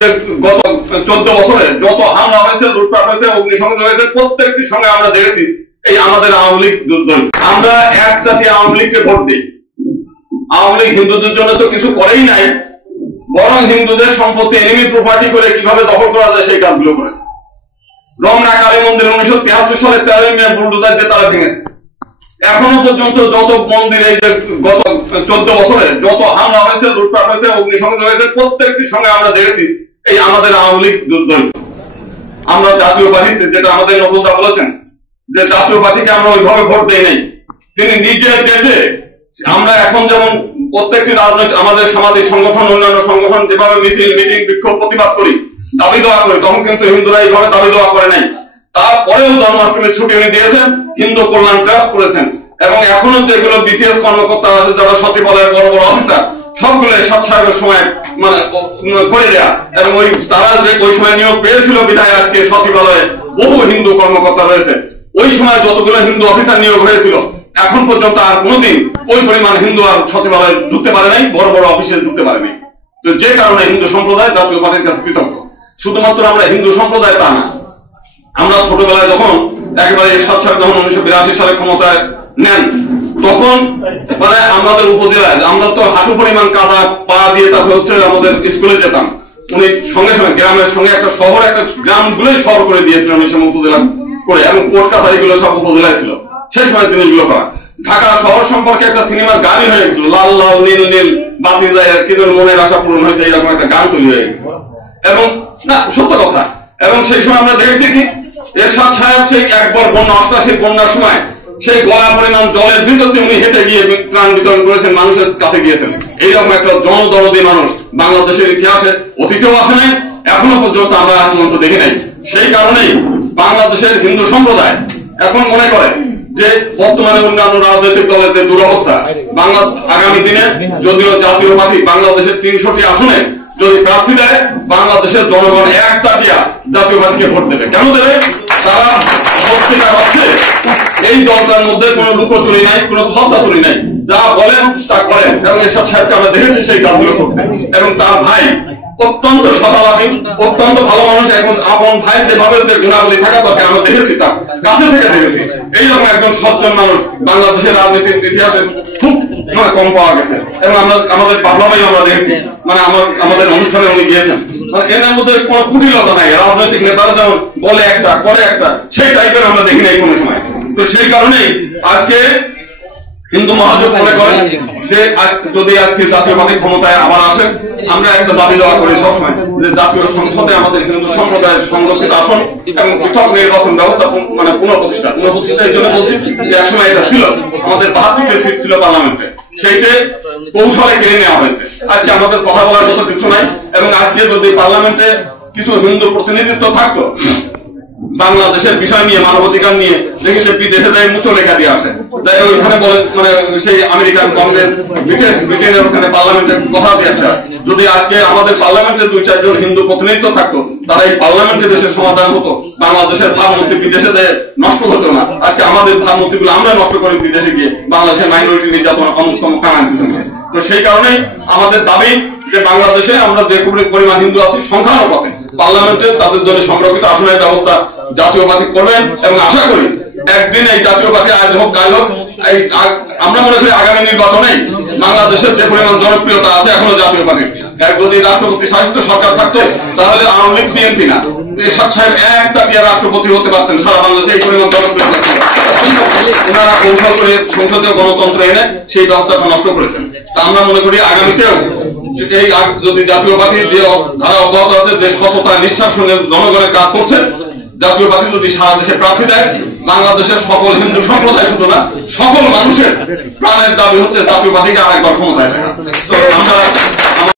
গত 14 বছরে যত হামলা হয়েছে, লুটপাট হয়েছে, অগ্নিসংযোগ হয়েছে, প্রত্যেকটির সঙ্গে আমরা দেখেছি এই আমাদের আওয়ামী লীগ দুর্দল। আমরা একসাথে আওয়ামী লীগকে ভোট দিই। আওয়ামী লীগ হিন্দুদের জন্য তো কিছু করেই নাই, বরং হিন্দুদের সম্পত্তি এনিমি প্রপার্টি করে কিভাবে দখল করা যায় সেই কাজগুলো করেছে। রমনা কালী মন্দির 1973 সালে 13 মে বুলডোজার দিয়ে তারা ভেঙেছে। এখনো পর্যন্ত যত মন্দির, এই যে গত 14 বছরে যত হামলা হয়েছে, লুটপাট হয়েছে, অগ্নিসংযোগ হয়েছে, প্রত্যেকটির সঙ্গে আমরা দেখেছি এই আমাদের আওয়ামী লীগ দুর্দল। আমরা জাতীয় পার্টিতে, যেটা আমাদের নবুলদা বলেছেন যে জাতীয় পার্টিকে আমরা ওইভাবে ভোট দেই নাই, তিনি নিজে যেতে আমরা এখন যেমন প্রত্যেকটি রাজনৈতিক আমাদের সামাজিক সংগঠন, অন্যান্য সংগঠন যেভাবে মিছিল, মিটিং, বিক্ষোভ, প্রতিবাদ করি, দাবি দেওয়া করি, তখন কিন্তু হিন্দুরা এইভাবে দাবি দেওয়া করে নাই। তারপরেও জন্মাষ্টমীর ছুটি উনি দিয়েছেন, হিন্দু কল্যাণ ট্রাস্ট করেছেন, এবং এখনো যেগুলো বিসিএস কর্মকর্তা আছে, যারা সচিবালয়ের বড় বড় অফিসার, সবগুলো সাত সাহেবের সময় মানে করে দেয়া, এবং ওই তারা যে ওই সময় নিয়োগ পেয়েছিল বিধায় আজকে সচিবালয়ে বহু হিন্দু কর্মকর্তা রয়েছে। ওই সময় যতগুলো হিন্দু অফিসার নিয়োগ হয়েছিল, এখন পর্যন্ত আর কোনোদিন ওই পরিমাণ হিন্দু আর সচিবালয়ে ঢুকতে পারে নাই, বড় বড় অফিসে ঢুকতে পারে নাই। তো যে কারণে হিন্দু সম্প্রদায় জাতীয় পার্টির কাছে কৃতজ্ঞ। শুধুমাত্র আমরা হিন্দু সম্প্রদায় তা না, আমরা ছোটবেলায় যখন একেবারে এরশাদ সাহেব যখন 1982 সালে ক্ষমতায় নেন, তখন মানে আমাদের উপজেলায় আমরা তো হাঁটু পরিমাণ কাদা পা দিয়ে তারপরে হচ্ছে আমাদের স্কুলে যেতাম। উনি সঙ্গে সঙ্গে গ্রামের সঙ্গে একটা শহর, একটা গ্রামগুলোই শহর করে দিয়েছিলেন ওই সময় উপজেলা করে, এবং কোর্ট কাছারি গুলো সব উপজেলায় ছিল সেই সময় জিনিসগুলো করা। ঢাকা শহর সম্পর্কে একটা সিনেমার গানই হয়ে গেছিল, লাল লাল নীল নীল বাতি যায় কি যেন মনের আশা পূরণ হয়েছে, এরকম একটা গান তৈরি হয়ে গেছে। এবং না, সত্য কথা। এবং সেই সময় আমরা দেখেছি কি এরশাদ সাহেব সেই একবার বন্যা, 88 বন্যার সময় সেই গলা পরিমাণ জলের ভিতর দিয়ে উনি হেঁটে গিয়ে ত্রাণ বিতরণ করেছেন, মানুষের কাছে গিয়েছেন। এইরকম একটা জনদরদী মানুষ বাংলাদেশের ইতিহাসে অতীতেও আসে নাই, এখনো পর্যন্ত আমরা পর্যন্ত দেখি নাই। সেই কারণেই বাংলাদেশের হিন্দু সম্প্রদায় এখন মনে করে যে বর্তমানে অন্যান্য রাজনৈতিক দলের যে দুরবস্থা, বাংলা আগামী দিনে যদিও জাতীয় পার্টি বাংলাদেশের 300টি আসনে যদি প্রার্থী দেয়, বাংলাদেশের জনগণ এক চাটিয়া জাতীয় পার্টিকে ভোট দেবে। কেন দেবে? তারা সত্যিকার অর্থে এই দলটার মধ্যে কোনো লুকোচুরি নাই, কোনো ধস্তাচুরি নাই, যা বলেন তা করেন। এবং এরশাদ সাহেবকে আমরা দেখেছি সেই কাজগুলো করতে, এবং তার ভাই অত্যন্ত সদাবাদী, অত্যন্ত ভালো মানুষ। এখন আপন ভাই যেভাবে যে গুণাবলী থাকা দরকার আমরা দেখেছি, তার কাছে থেকে দেখেছি। এইরকম একজন সজ্জন মানুষ বাংলাদেশের রাজনীতির ইতিহাসে খুব কম পাওয়া গেছে। এবং আমরা আমাদের পার্লামেন্টে আমরা দেখেছি, মানে আমাদের অনুষ্ঠানে উনি গিয়েছেন, মানে এর মধ্যে কোনো কুটিলতা নাই। রাজনৈতিক নেতারা যেমন বলে একটা করে একটা, সেই টাইপের আমরা দেখি নাই কোনো সময়। তো সেই কারণেই আজকে হিন্দু মহাজোট মনে করেন যে যদি আজকে জাতীয় পার্টি ক্ষমতায় আবার আসেন, আমরা একটা দাবি দেওয়া করি সবসময় যে জাতীয় সংসদে আমাদের হিন্দু সম্প্রদায়ের সংরক্ষিত আসন এবং পৃথক নির্বাচন ব্যবস্থা মানে পুনঃপ্রতিষ্ঠা এই জন্য বলছি যে একসময় এটা ছিল আমাদের 72টি সিট ছিল পার্লামেন্টে, সেইটে কৌশলে কেড়ে নেওয়া হয়েছে। আজকে আমাদের কথা বলার মতো কিছু নাই। এবং আজকে যদি পার্লামেন্টে কিছু হিন্দু প্রতিনিধিত্ব থাকতো, বাংলাদেশের বিষয় নিয়ে, মানবাধিকার নিয়ে, দেখি যে বিদেশে যাই মুচো লেখা দিয়ে আসে, তাই ওইখানে বলে মানে সেই আমেরিকান কংগ্রেস, ব্রিটেনের ওখানে পার্লামেন্টের কথা দিয়ে আসে। যদি আজকে আমাদের পার্লামেন্টে 2-4 জন হিন্দু প্রতিনিধিত্ব থাকতো, তারা এই পার্লামেন্টে দেশের সমাধান হতো, বাংলাদেশের ভাবমূর্তি বিদেশে যে নষ্ট হতো না। আজকে আমাদের ভাবমূর্তি গুলো আমরা নষ্ট করি বিদেশে গিয়ে, বাংলাদেশের মাইনরিটি নির্যাতন অমুকতম কানান। তো সেই কারণেই আমাদের দাবি যে বাংলাদেশে আমরা যে পরিমাণ হিন্দু আছি সংখ্যানুপাতে পার্লামেন্টে তাদের জন্য সংরক্ষিত আসনের ব্যবস্থা জাতীয় পার্টি করবেন। এবং আশা করি একদিন এই জাতীয় পার্টি আজ হোক কাল হোক, আমরা মনে করি আগামী নির্বাচনে বাংলাদেশের যে পরিমাণ জনপ্রিয়তা আছে এখনো জাতীয় পার্টির, যদি রাষ্ট্রপতি শাসিত সরকার থাকতো তাহলে আওয়ামী লীগ বিএনপি না, এরশাদ সাহেব এক চাটিয়া রাষ্ট্রপতি হতে পারতেন। সারা বাংলাদেশে এই পরিমাণ জনপ্রিয়তা ছিল। ওনারা কৌশল করে সংসদীয় গণতন্ত্র এনে সেই ব্যবস্থাটা নষ্ট করেছেন। তা আমরা মনে করি আগামীতেও এই যদি জাতীয় পার্টি যে ধারা অব্যাহত আছে, যে সততা নিষ্ঠার সঙ্গে জনগণের কাজ করছে, জাতীয় পার্টি যদি সারা দেশে প্রার্থী দেয়, বাংলাদেশের সকল হিন্দু সম্প্রদায় শুধু না, সকল মানুষের প্রাণের দাবি হচ্ছে জাতীয় পার্টিকে আরেকবার ক্ষমতায় দেখা। তো আমরা